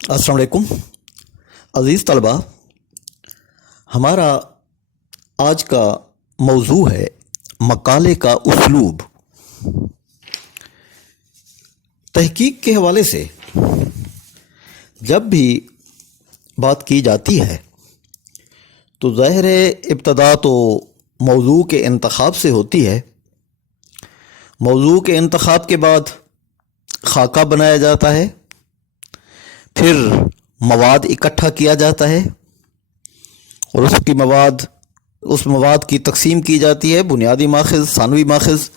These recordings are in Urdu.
السلام علیکم عزیز طلبہ. ہمارا آج کا موضوع ہے مقالے کا اسلوب. تحقیق کے حوالے سے جب بھی بات کی جاتی ہے تو ظاہر ابتدا تو موضوع کے انتخاب سے ہوتی ہے. موضوع کے انتخاب کے بعد خاکہ بنایا جاتا ہے، پھر مواد اکٹھا کیا جاتا ہے اور اس مواد کی تقسیم کی جاتی ہے. بنیادی ماخذ، ثانوی ماخذ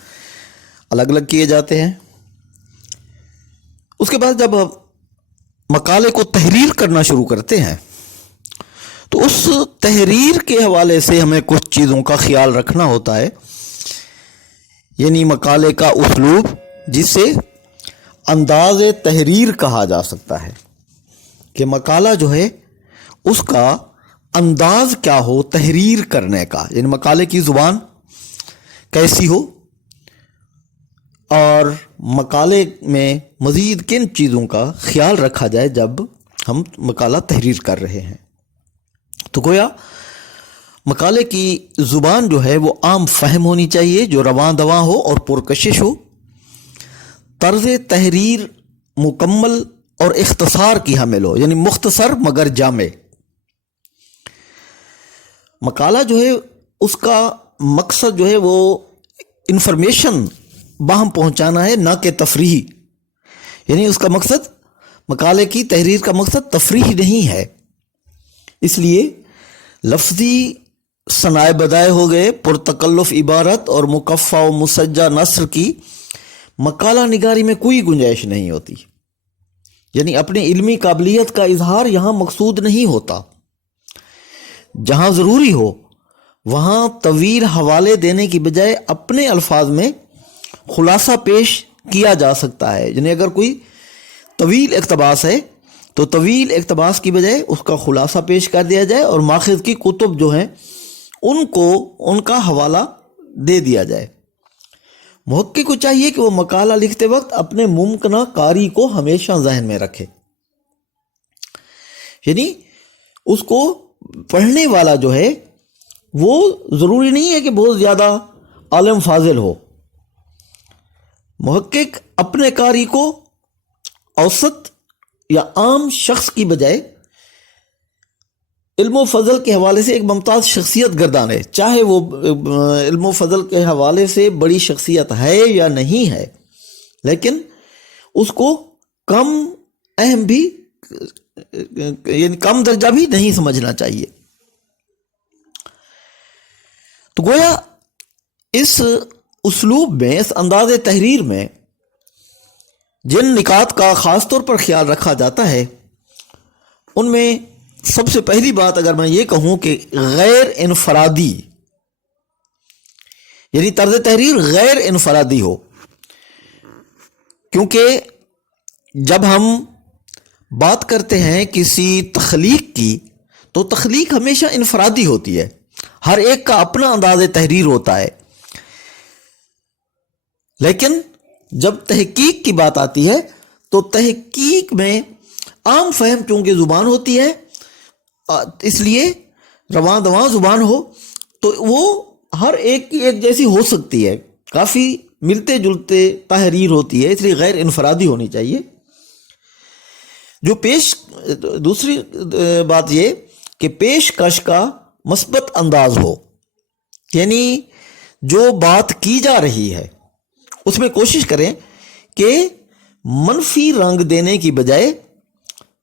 الگ الگ کیے جاتے ہیں. اس کے بعد جب مقالے کو تحریر کرنا شروع کرتے ہیں تو اس تحریر کے حوالے سے ہمیں کچھ چیزوں کا خیال رکھنا ہوتا ہے، یعنی مقالے کا اسلوب، جسے انداز تحریر کہا جا سکتا ہے کہ مقالہ جو ہے اس کا انداز کیا ہو تحریر کرنے کا، یعنی مقالے کی زبان کیسی ہو اور مقالے میں مزید کن چیزوں کا خیال رکھا جائے جب ہم مقالہ تحریر کر رہے ہیں. تو گویا مقالے کی زبان جو ہے وہ عام فہم ہونی چاہیے، جو رواں دواں ہو اور پرکشش ہو. طرز تحریر مکمل اور اختصار کی حامل ہو، یعنی مختصر مگر جامع. مقالہ جو ہے اس کا مقصد جو ہے وہ انفارمیشن باہم پہنچانا ہے، نہ کہ تفریح. یعنی اس کا مقصد، مقالے کی تحریر کا مقصد تفریح نہیں ہے. اس لیے لفظی صنائع بدائع ہو گئے، پرتکلف عبارت اور مکفّع و مسجع نثر کی مقالہ نگاری میں کوئی گنجائش نہیں ہوتی. یعنی اپنی علمی قابلیت کا اظہار یہاں مقصود نہیں ہوتا. جہاں ضروری ہو وہاں طویل حوالے دینے کی بجائے اپنے الفاظ میں خلاصہ پیش کیا جا سکتا ہے. یعنی اگر کوئی طویل اقتباس ہے تو طویل اقتباس کی بجائے اس کا خلاصہ پیش کر دیا جائے اور ماخذ کی کتب جو ہیں ان کو ان کا حوالہ دے دیا جائے. محقق کو چاہیے کہ وہ مقالہ لکھتے وقت اپنے ممکنہ قاری کو ہمیشہ ذہن میں رکھے. یعنی اس کو پڑھنے والا جو ہے وہ ضروری نہیں ہے کہ بہت زیادہ عالم فاضل ہو. محقق اپنے قاری کو اوسط یا عام شخص کی بجائے علم و فضل کے حوالے سے ایک ممتاز شخصیت گردانے، چاہے وہ علم و فضل کے حوالے سے بڑی شخصیت ہے یا نہیں ہے، لیکن اس کو کم اہم بھی، یعنی کم درجہ بھی نہیں سمجھنا چاہیے. تو گویا اس اسلوب میں، اس انداز تحریر میں جن نکات کا خاص طور پر خیال رکھا جاتا ہے ان میں سب سے پہلی بات اگر میں یہ کہوں کہ غیر انفرادی، یعنی طرز تحریر غیر انفرادی ہو. کیونکہ جب ہم بات کرتے ہیں کسی تخلیق کی تو تخلیق ہمیشہ انفرادی ہوتی ہے، ہر ایک کا اپنا انداز تحریر ہوتا ہے. لیکن جب تحقیق کی بات آتی ہے تو تحقیق میں عام فہم چونکہ زبان ہوتی ہے، اس لیے رواں دواں زبان ہو تو وہ ہر ایک کی ایک جیسی ہو سکتی ہے، کافی ملتے جلتے تحریر ہوتی ہے، اس لیے غیر انفرادی ہونی چاہیے. دوسری بات یہ کہ پیشکش کا مثبت انداز ہو، یعنی جو بات کی جا رہی ہے اس میں کوشش کریں کہ منفی رنگ دینے کی بجائے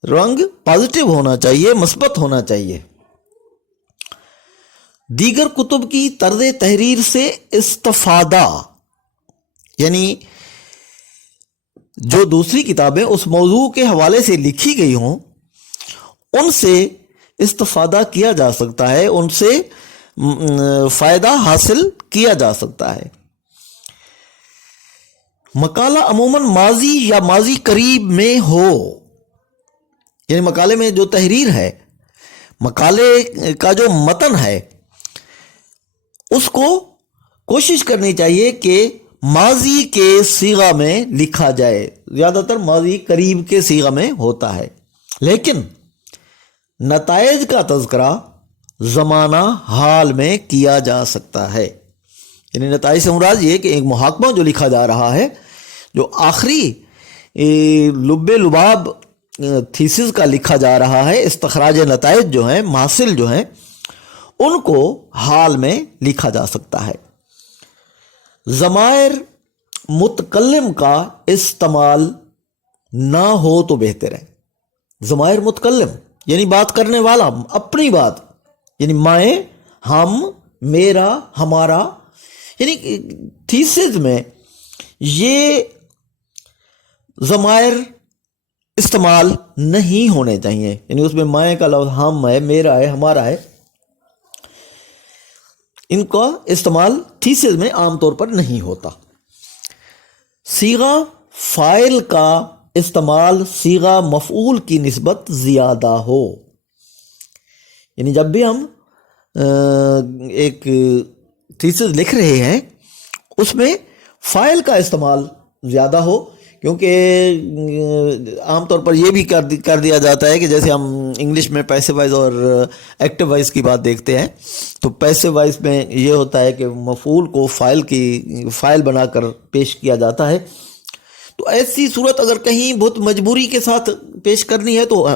رنگ پازیٹیو ہونا چاہیے، مثبت ہونا چاہیے. دیگر کتب کی طرز تحریر سے استفادہ، یعنی جو دوسری کتابیں اس موضوع کے حوالے سے لکھی گئی ہوں ان سے استفادہ کیا جا سکتا ہے، ان سے فائدہ حاصل کیا جا سکتا ہے. مقالہ عموماً ماضی یا ماضی قریب میں ہو، یعنی مقالے میں جو تحریر ہے، مقالے کا جو متن ہے، اس کو کوشش کرنی چاہیے کہ ماضی کے صیغہ میں لکھا جائے. زیادہ تر ماضی قریب کے صیغہ میں ہوتا ہے. لیکن نتائج کا تذکرہ زمانہ حال میں کیا جا سکتا ہے. یعنی نتائج سے مراد یہ کہ ایک محاکمہ جو لکھا جا رہا ہے، جو آخری لب لباب تھیسس کا لکھا جا رہا ہے، استخراج نتائج جو ہیں، محاصل جو ہیں، ان کو حال میں لکھا جا سکتا ہے. ضمائر متکلم کا استعمال نہ ہو تو بہتر ہے. ضمائر متکلم یعنی بات کرنے والا، اپنی بات، یعنی میں، ہم، میرا، ہمارا، یعنی تھیسز میں یہ ضمائر استعمال نہیں ہونے چاہیے. یعنی اس میں میں کا لفظ ہم ہے، میرا ہے، ہمارا ہے، ان کا استعمال تھیسز میں عام طور پر نہیں ہوتا. صیغہ فاعل کا استعمال صیغہ مفعول کی نسبت زیادہ ہو. یعنی جب بھی ہم ایک تھیسس لکھ رہے ہیں اس میں فاعل کا استعمال زیادہ ہو، کیونکہ عام طور پر یہ بھی کر دیا جاتا ہے کہ جیسے ہم انگلش میں پیسو وائز اور ایکٹیو وائز کی بات دیکھتے ہیں، تو پیسو وائز میں یہ ہوتا ہے کہ مفعول کو فاعل بنا کر پیش کیا جاتا ہے. تو ایسی صورت اگر کہیں بہت مجبوری کے ساتھ پیش کرنی ہے تو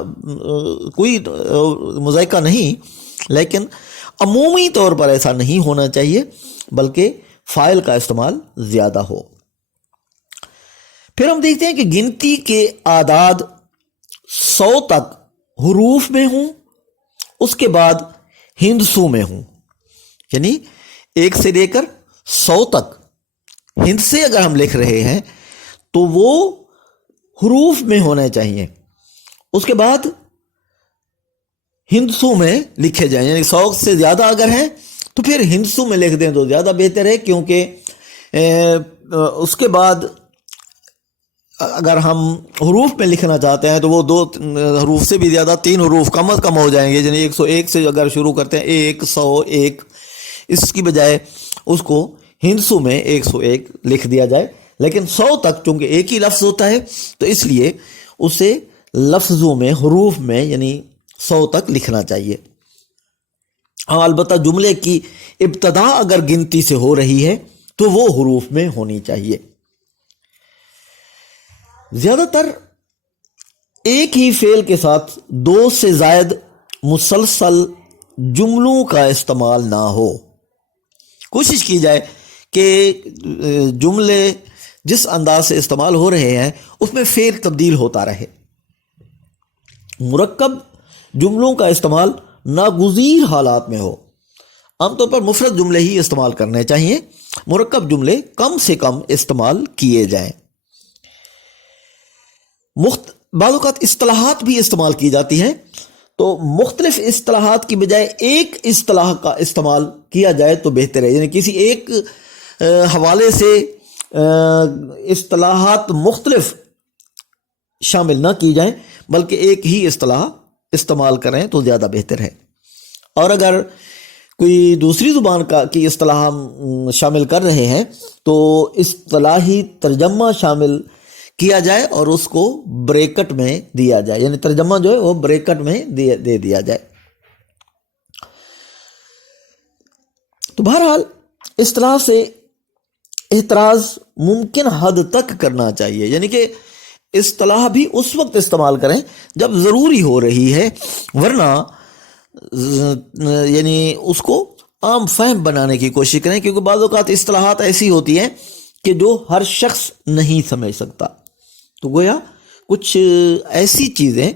کوئی مذائقہ نہیں، لیکن عمومی طور پر ایسا نہیں ہونا چاہیے، بلکہ فاعل کا استعمال زیادہ ہو. پھر ہم دیکھتے ہیں کہ گنتی کے اعداد 100 تک حروف میں ہوں، اس کے بعد ہندسوں میں ہوں. یعنی 1 سے لے کر 100 تک ہند سے اگر ہم لکھ رہے ہیں تو وہ حروف میں ہونے چاہیے، اس کے بعد ہندسوں میں لکھے جائیں. یعنی 100 سے زیادہ اگر ہیں تو پھر ہندسوں میں لکھ دیں تو زیادہ بہتر ہے، کیونکہ اس کے بعد اگر ہم حروف میں لکھنا چاہتے ہیں تو وہ 2 حروف سے بھی زیادہ 3 حروف کم از کم ہو جائیں گے. یعنی 101 سے اگر شروع کرتے ہیں 101، اس کی بجائے اس کو ہندسوں میں 101 لکھ دیا جائے. لیکن 100 تک چونکہ ایک ہی لفظ ہوتا ہے تو اس لیے اسے لفظوں میں، حروف میں، یعنی 100 تک لکھنا چاہیے. ہاں البتہ جملے کی ابتدا اگر گنتی سے ہو رہی ہے تو وہ حروف میں ہونی چاہیے. زیادہ تر ایک ہی فعل کے ساتھ 2 سے زائد مسلسل جملوں کا استعمال نہ ہو. کوشش کی جائے کہ جملے جس انداز سے استعمال ہو رہے ہیں اس میں فعل تبدیل ہوتا رہے. مرکب جملوں کا استعمال ناگزیر حالات میں ہو. عام طور پر مفرد جملے ہی استعمال کرنے چاہیے، مرکب جملے کم سے کم استعمال کیے جائیں. بعض اوقات اصطلاحات بھی استعمال کی جاتی ہیں، تو مختلف اصطلاحات کی بجائے ایک اصطلاح کا استعمال کیا جائے تو بہتر ہے. یعنی کسی ایک حوالے سے اصطلاحات مختلف شامل نہ کی جائیں، بلکہ ایک ہی اصطلاح استعمال کریں تو زیادہ بہتر ہے. اور اگر کوئی دوسری زبان کی اصطلاح شامل کر رہے ہیں تو اصطلاحی ترجمہ شامل کیا جائے اور اس کو بریکٹ میں دیا جائے. یعنی ترجمہ جو ہے وہ بریکٹ میں دے دیا جائے. تو بہرحال اصطلاح سے احتراز ممکن حد تک کرنا چاہیے. یعنی کہ اصطلاح بھی اس وقت استعمال کریں جب ضروری ہو رہی ہے، ورنہ یعنی اس کو عام فہم بنانے کی کوشش کریں، کیونکہ بعض اوقات اصطلاحات ایسی ہوتی ہیں کہ جو ہر شخص نہیں سمجھ سکتا. تو گویا کچھ ایسی چیزیں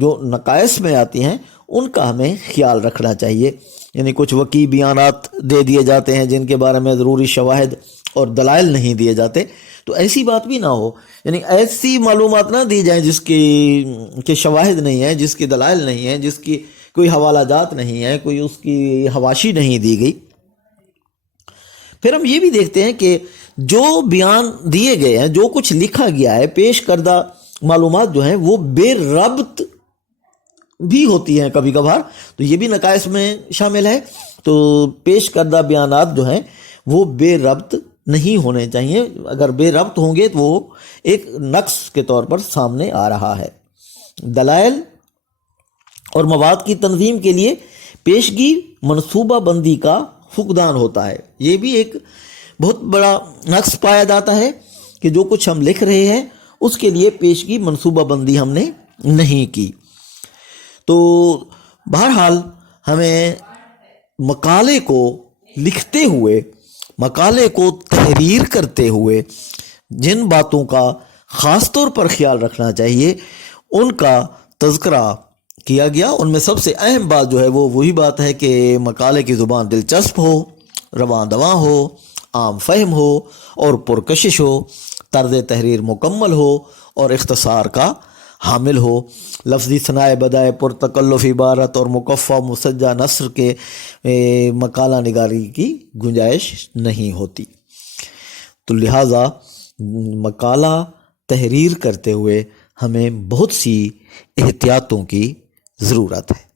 جو نقائص میں آتی ہیں ان کا ہمیں خیال رکھنا چاہیے. یعنی کچھ وقیع بیانات دے دیے جاتے ہیں جن کے بارے میں ضروری شواہد اور دلائل نہیں دیے جاتے، تو ایسی بات بھی نہ ہو. یعنی ایسی معلومات نہ دی جائیں جس کی شواہد نہیں ہیں، جس کی دلائل نہیں ہیں، جس کی کوئی حوالہ جات نہیں ہے، کوئی اس کی حواشی نہیں دی گئی. پھر ہم یہ بھی دیکھتے ہیں کہ جو بیان دیے گئے ہیں، جو کچھ لکھا گیا ہے، پیش کردہ معلومات جو ہیں وہ بے ربط بھی ہوتی ہیں کبھی کبھار، تو یہ بھی نقائص میں شامل ہے. تو پیش کردہ بیانات جو ہیں وہ بے ربط نہیں ہونے چاہیے. اگر بے ربط ہوں گے تو وہ ایک نقص کے طور پر سامنے آ رہا ہے. دلائل اور مواد کی تنظیم کے لیے پیشگی منصوبہ بندی کا فقدان ہوتا ہے۔ یہ بھی ایک بہت بڑا نقص پایا جاتا ہے کہ جو کچھ ہم لکھ رہے ہیں اس کے لیے پیشگی منصوبہ بندی ہم نے نہیں کی۔ تو بہرحال ہمیں مقالے کو لکھتے ہوئے، مقالے کو تحریر کرتے ہوئے جن باتوں کا خاص طور پر خیال رکھنا چاہیے ان کا تذکرہ کیا گیا۔ ان میں سب سے اہم بات جو ہے وہ وہی بات ہے کہ مقالے کی زبان دلچسپ ہو، رواں دواں ہو، عام فہم ہو اور پرکشش ہو، طرز تحریر مکمل ہو اور اختصار کا حامل ہو۔ لفظی ثنائے بدائے پرتکلف عبارت اور مکفہ مسجع نثر کے مقالہ نگاری کی گنجائش نہیں ہوتی۔ تو لہٰذا مقالہ تحریر کرتے ہوئے ہمیں بہت سی احتیاطوں کی ضرورت ہے۔